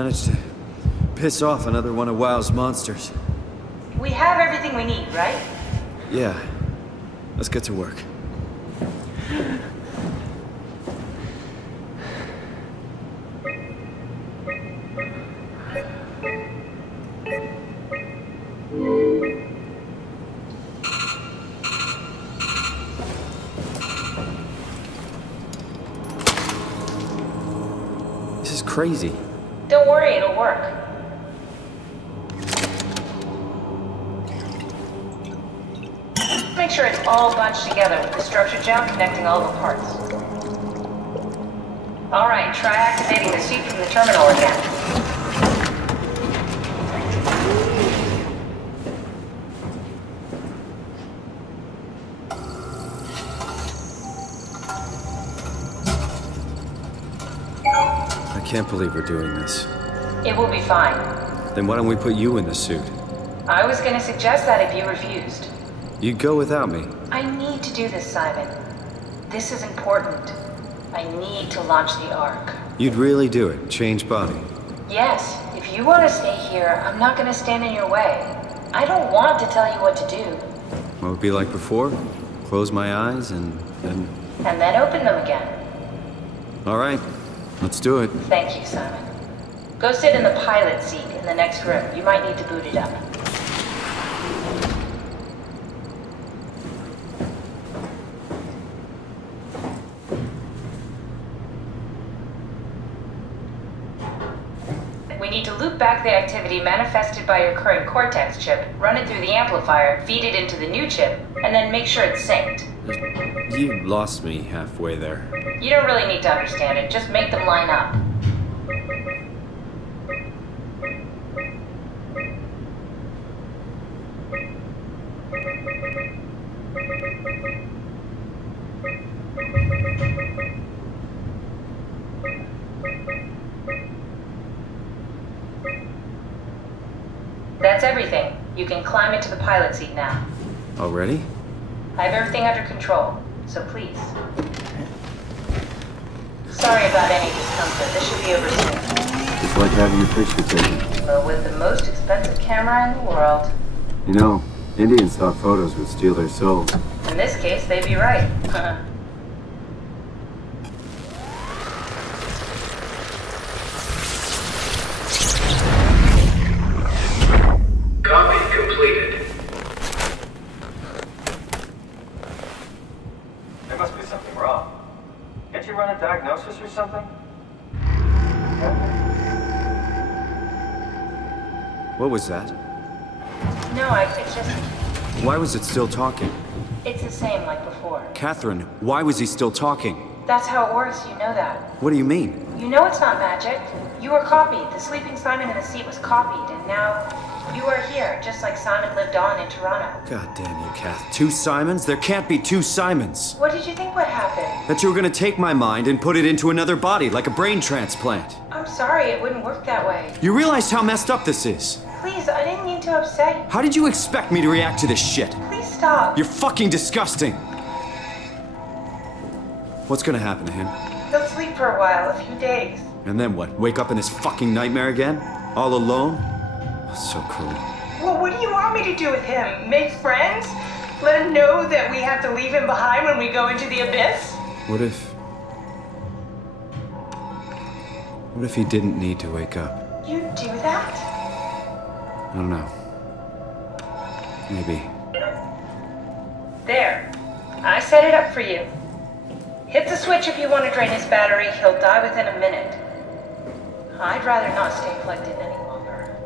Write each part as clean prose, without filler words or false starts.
Managed to piss off another one of WoW's monsters. We have everything we need, right? Yeah. Let's get to work. This is crazy. Don't worry, it'll work. Make sure it's all bunched together with the structure gel connecting all the parts. Alright, try activating the suit from the terminal again. I can't believe we're doing this. It will be fine. Then why don't we put you in the suit? I was gonna suggest that if you refused. You'd go without me. I need to do this, Simon. This is important. I need to launch the Ark. You'd really do it? Change body? Yes. If you want to stay here, I'm not gonna stand in your way. I don't want to tell you what to do. What would it be like before? Close my eyes and then... And then open them again. All right. Let's do it. Thank you, Simon. Go sit in the pilot seat in the next room. You might need to boot it up. We need to loop back the activity manifested by your current Cortex chip, run it through the amplifier, feed it into the new chip, and then make sure it's synced. You lost me halfway there. You don't really need to understand it, just make them line up. That's everything. You can climb into the pilot seat now. Already? I have everything under control, so please. Sorry about any discomfort. This should be over soon. It's like having a picture taken. But with the most expensive camera in the world. You know, Indian stock photos would steal their souls. In this case, they'd be right. Copy completed. There must be something wrong. Can't you run a diagnosis or something? What was that? No, it's just... Why was it still talking? It's the same like before. Catherine, why was he still talking? That's how it works, you know that. What do you mean? You know it's not magic. You were copied. The sleeping Simon in the seat was copied, and now you are here, just like Simon lived on in Toronto. God damn you, Kath. 2 Simons? There can't be 2 Simons. What did you think would happen? That you were gonna take my mind and put it into another body, like a brain transplant. I'm sorry, it wouldn't work that way. You realize how messed up this is? Please, I didn't mean to upset you. How did you expect me to react to this shit? Please stop. You're fucking disgusting. What's gonna happen to him? He'll sleep for a while, a few days. And then what? Wake up in this fucking nightmare again? All alone? So cruel. Well, what do you want me to do with him? Make friends? Let him know that we have to leave him behind when we go into the abyss? What if he didn't need to wake up? You'd do that? I don't know. Maybe. There. I set it up for you. Hit the switch if you want to drain his battery. He'll die within a minute. I'd rather not stay plugged in any longer.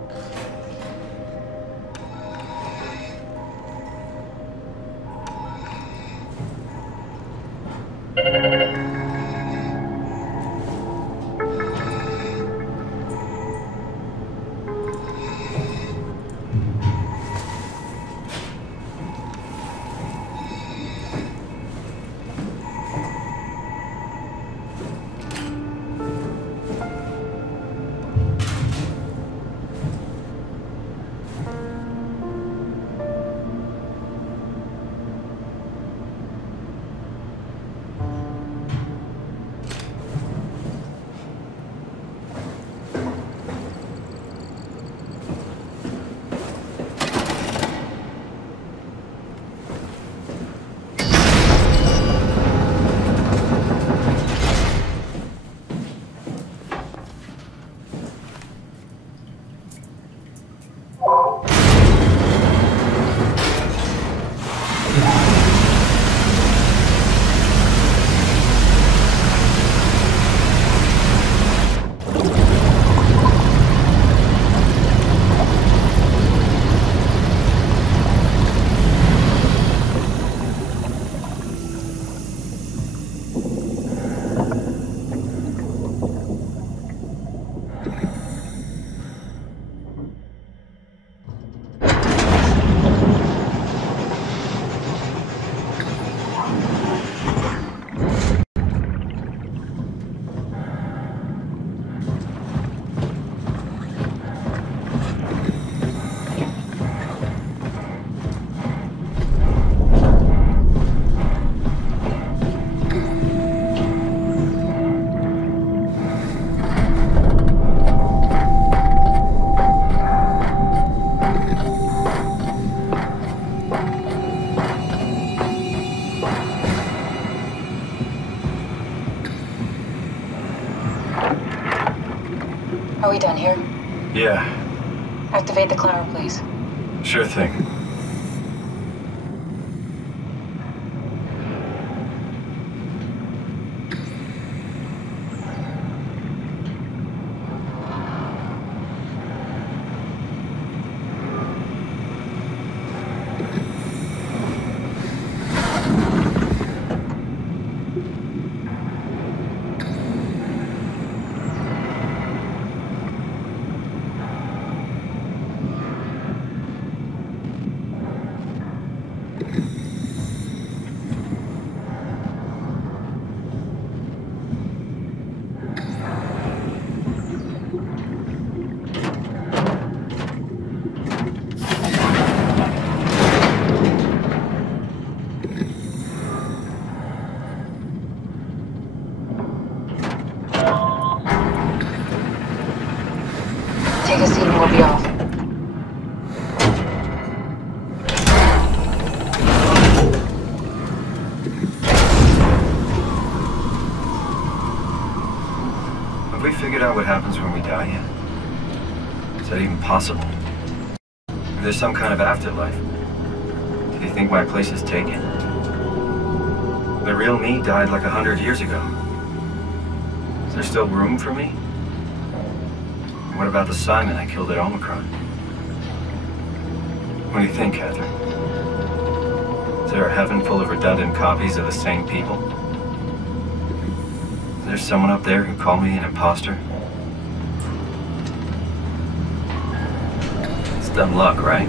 Yeah, Activate the clamor, please. sure thing. Take a seat and we'll be off. Have we figured out what happens when we die yet? Is that even possible? If there's some kind of afterlife, do you think my place is taken? The real me died like 100 years ago. Is there still room for me? What about the Simon I killed at Omicron? What do you think, Catherine? Is there a heaven full of redundant copies of the same people? Is there someone up there who called me an imposter? It's dumb luck, right?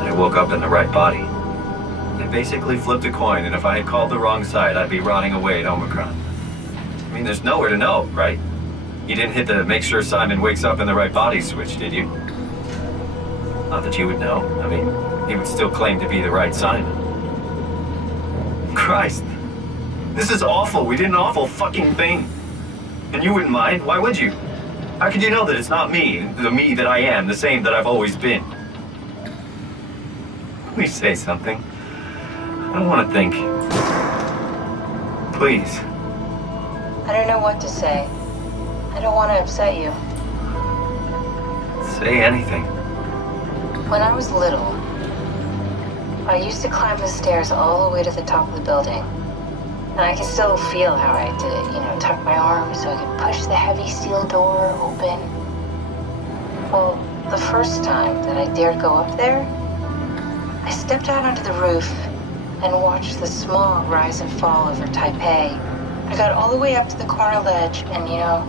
I woke up in the right body. I basically flipped a coin, and if I had called the wrong side, I'd be rotting away at Omicron. I mean, there's nowhere to know, right? You didn't hit the make sure Simon wakes up in the right body switch, did you? Not that you would know. I mean, he would still claim to be the right Simon. Christ. This is awful. We did an awful fucking thing. And you wouldn't mind? Why would you? How could you know that it's not me, the me that I am, the same that I've always been? Please say something. I don't want to think. Please. I don't know what to say. I don't want to upset you. Say anything. When I was little, I used to climb the stairs all the way to the top of the building. And I can still feel how I did it, you know, tuck my arms so I could push the heavy steel door open. Well, the first time that I dared go up there, I stepped out onto the roof and watched the smog rise and fall over Taipei. I got all the way up to the corner ledge and, you know,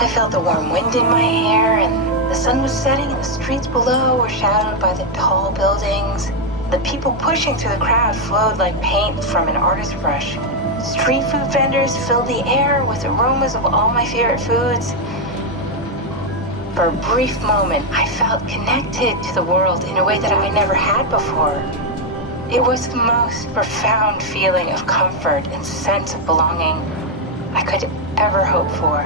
I felt the warm wind in my hair, and the sun was setting, and the streets below were shadowed by the tall buildings. The people pushing through the crowd flowed like paint from an artist's brush. Street food vendors filled the air with aromas of all my favorite foods. For a brief moment, I felt connected to the world in a way that I never had before. It was the most profound feeling of comfort and sense of belonging I could ever hope for.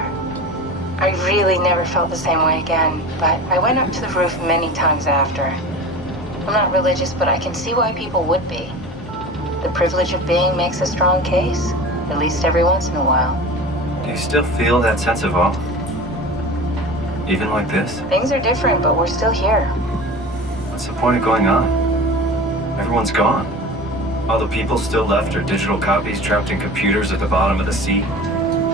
I really never felt the same way again, but I went up to the roof many times after. I'm not religious, but I can see why people would be. The privilege of being makes a strong case, at least every once in a while. Do you still feel that sense of awe? Even like this? Things are different, but we're still here. What's the point of going on? Everyone's gone. All the people still left are digital copies trapped in computers at the bottom of the sea.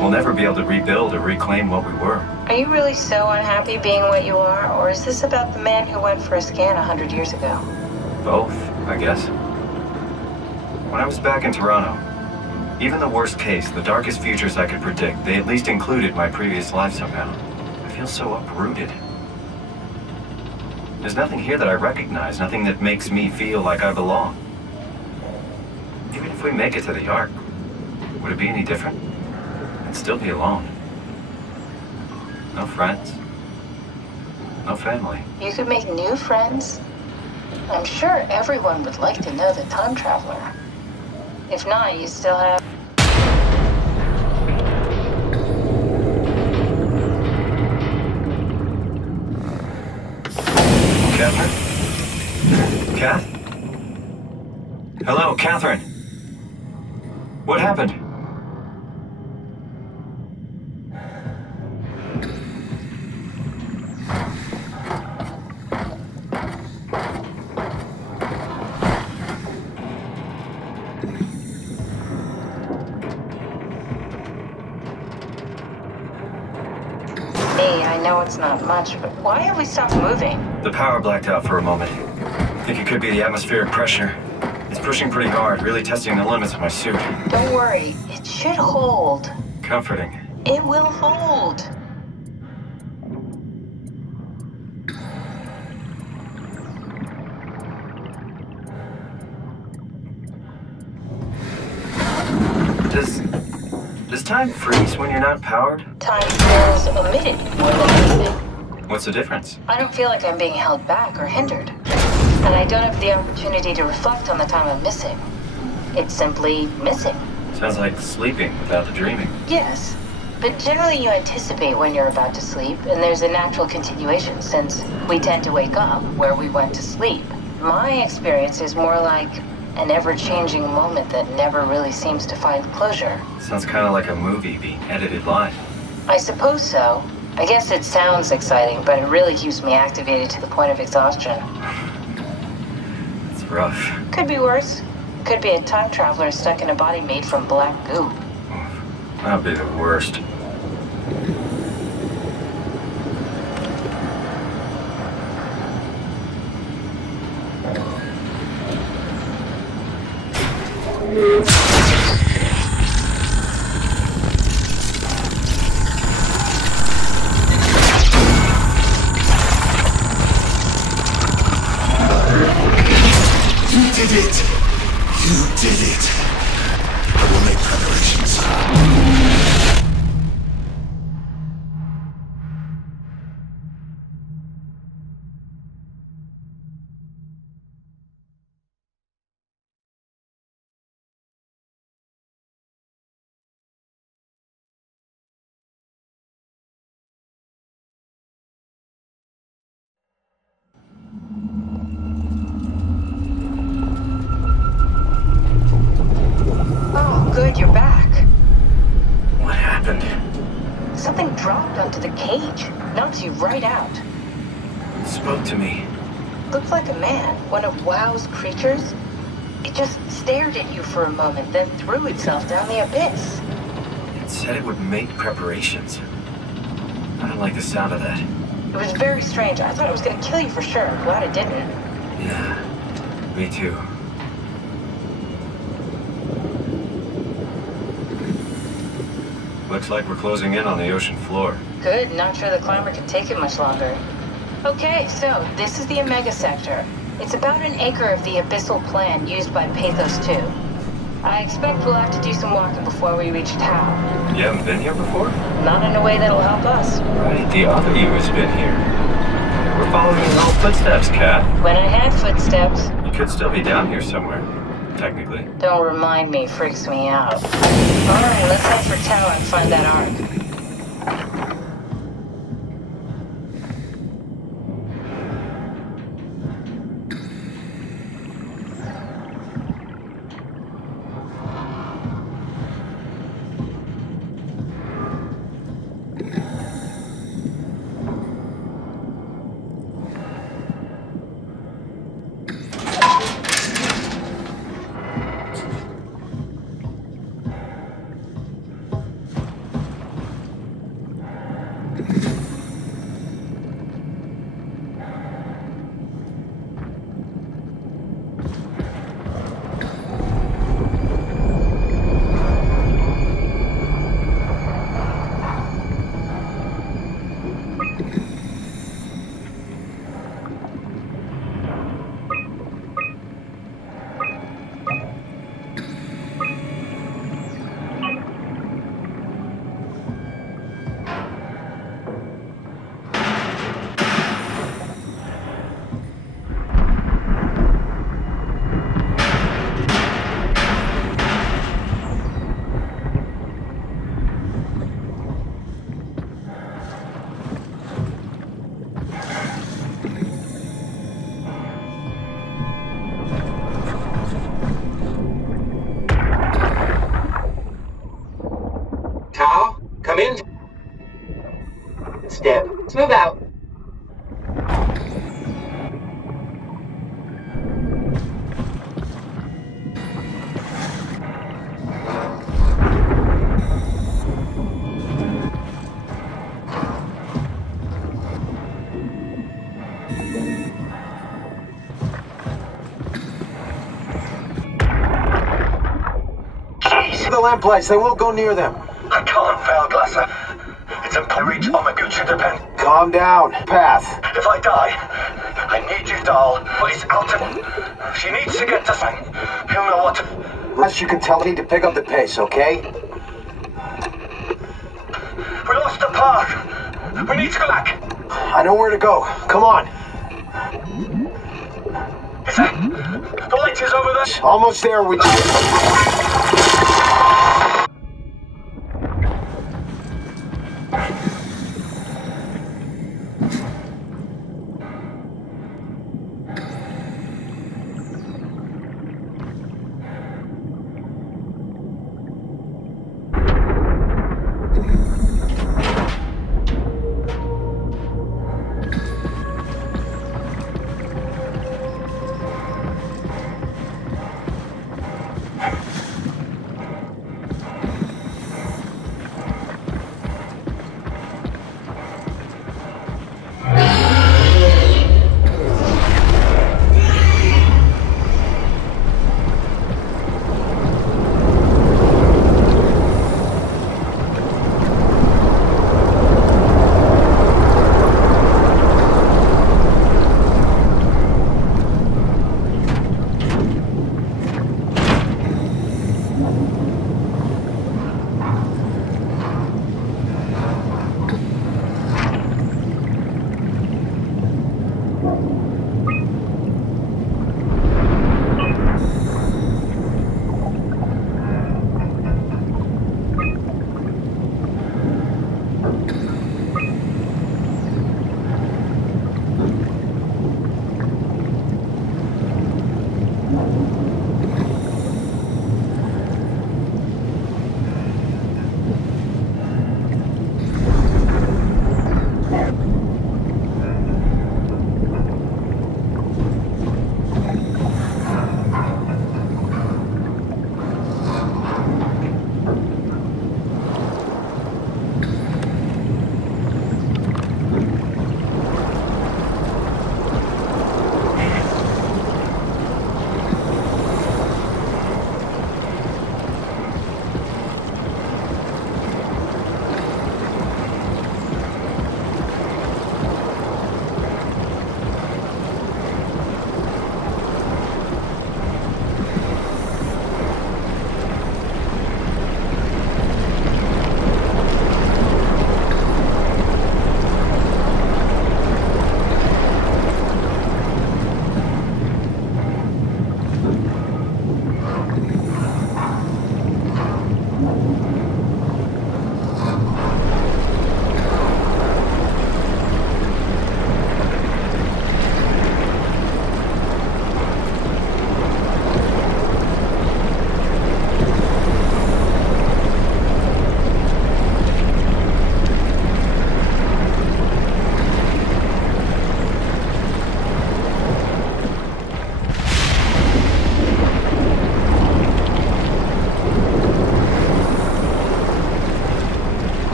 We'll never be able to rebuild or reclaim what we were. Are you really so unhappy being what you are, or is this about the man who went for a scan 100 years ago? Both, I guess. When I was back in Toronto, even the worst case, the darkest futures I could predict, they at least included my previous life somehow. I feel so uprooted. There's nothing here that I recognize, nothing that makes me feel like I belong. Even if we make it to the Ark, would it be any different? I'd still be alone. No friends. No family. You could make new friends. I'm sure everyone would like to know the time traveler. If not, you still have... Catherine? Kath? Hello, Catherine. What happened? know it's not much, but why have we stopped moving? The power blacked out for a moment. I think it could be the atmospheric pressure. It's pushing pretty hard, really testing the limits of my suit. Don't worry, it should hold. Comforting. It will hold. Does time freeze when you're not powered? Time feels omitted more than anything. What's the difference? I don't feel like I'm being held back or hindered. And I don't have the opportunity to reflect on the time I'm missing. It's simply missing. Sounds like sleeping without the dreaming. Yes. But generally you anticipate when you're about to sleep, and there's a natural continuation since we tend to wake up where we went to sleep. My experience is more like an ever-changing moment that never really seems to find closure. Sounds kind of like a movie being edited live. I suppose so. I guess it sounds exciting, but it really keeps me activated to the point of exhaustion. It's rough. Could be worse. Could be a time traveler stuck in a body made from black goo. That'd be the worst. Good, you're back. What happened? Something dropped onto the cage. Knocks you right out. It spoke to me. Looked like a man, one of WoW's creatures. It just stared at you for a moment, then threw itself down the abyss. It said it would make preparations. I don't like the sound of that. It was very strange. I thought it was going to kill you for sure. I'm glad it didn't. Yeah, me too. Looks like we're closing in on the ocean floor. Good, not sure the climber can take it much longer. Okay, so this is the Omega Sector. It's about an acre of the abyssal plan used by Pathos 2. I expect we'll have to do some walking before we reach town. You haven't been here before? Not in a way that'll help us. Right, the other you has been here. We're following your old footsteps, Kat. When I had footsteps. You could still be down here somewhere, technically. Don't remind me, freaks me out. Alright, let's head for town and find that ark. Step. Let's move out. still in place. They won't go near them. I can't fail, Glasser. It's a reach Omaguchi depend. Calm down. Path. If I die, I need you, doll. But it's out of... She needs to get to Sang. He'll know what to... Unless you can tell me to pick up the pace, okay? We lost the path. We need to go back. I know where to go. Come on. Is it? The light is over there. Almost there. We...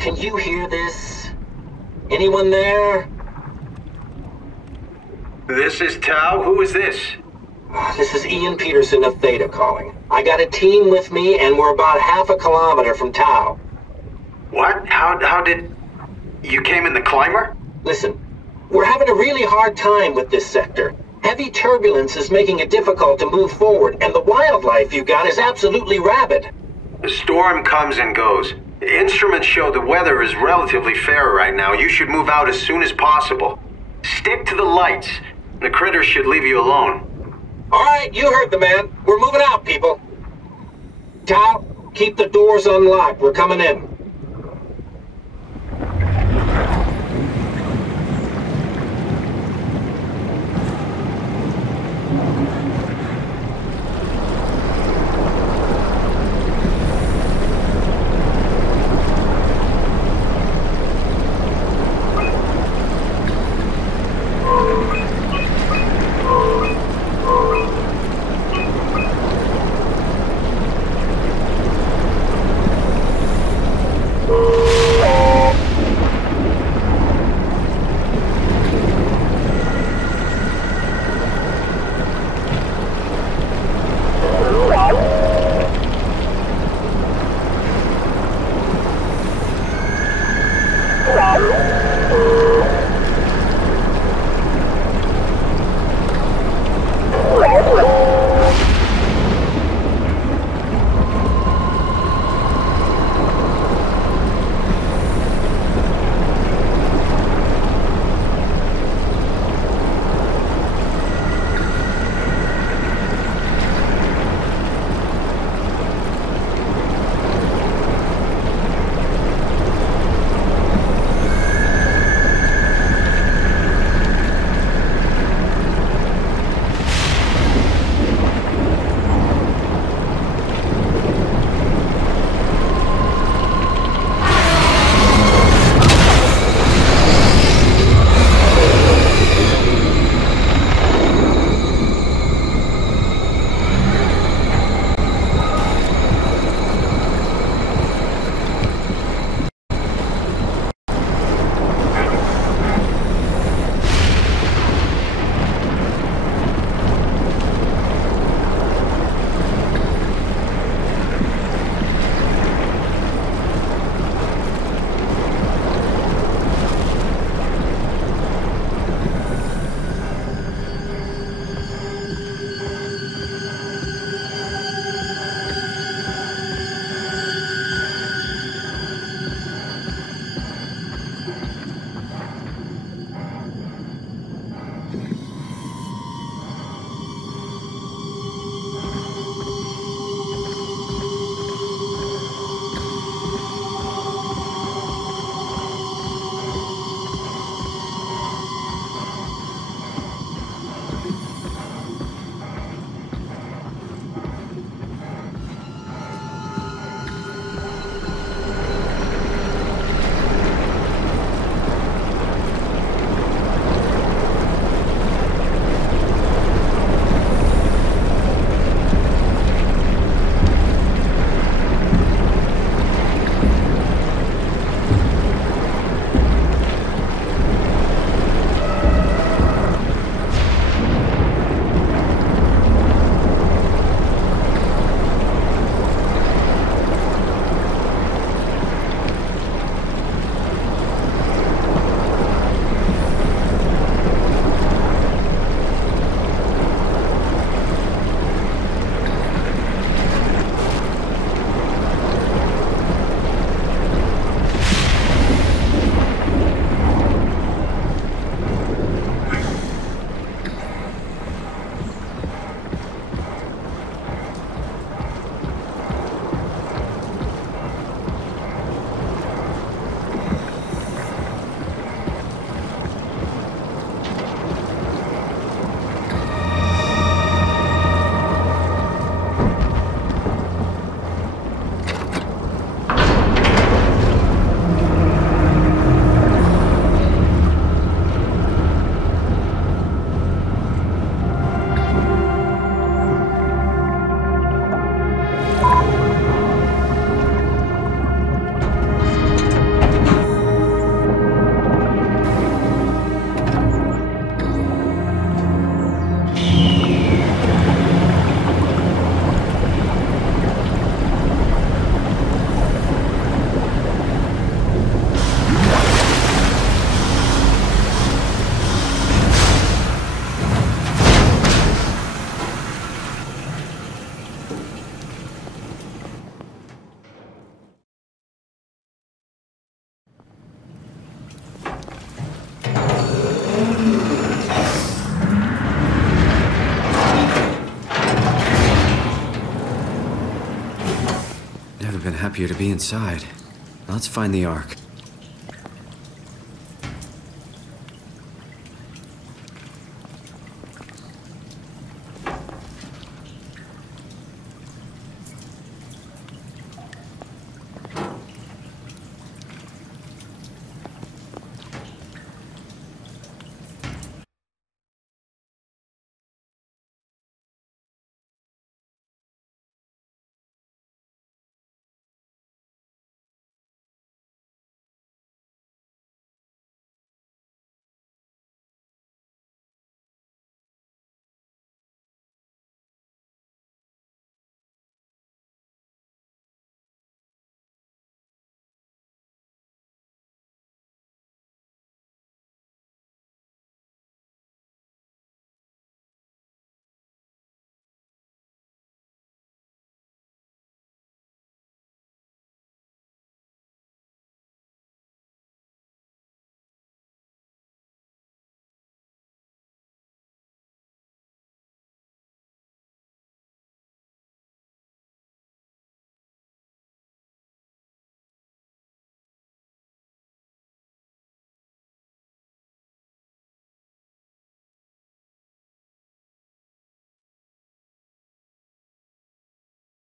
Can you hear this? Anyone there? This is Tau. Who is this? This is Ian Peterson of Theta calling. I got a team with me and we're about half a kilometer from Tau. What? How did... You came in the climber? Listen, we're having a really hard time with this sector. Heavy turbulence is making it difficult to move forward, and the wildlife you got is absolutely rabid. The storm comes and goes. Instruments show the weather is relatively fair right now. You should move out as soon as possible. Stick to the lights. The critters should leave you alone. All right, you heard the man. We're moving out, people. Tal, keep the doors unlocked. We're coming in. happier to be inside. Let's find the Ark.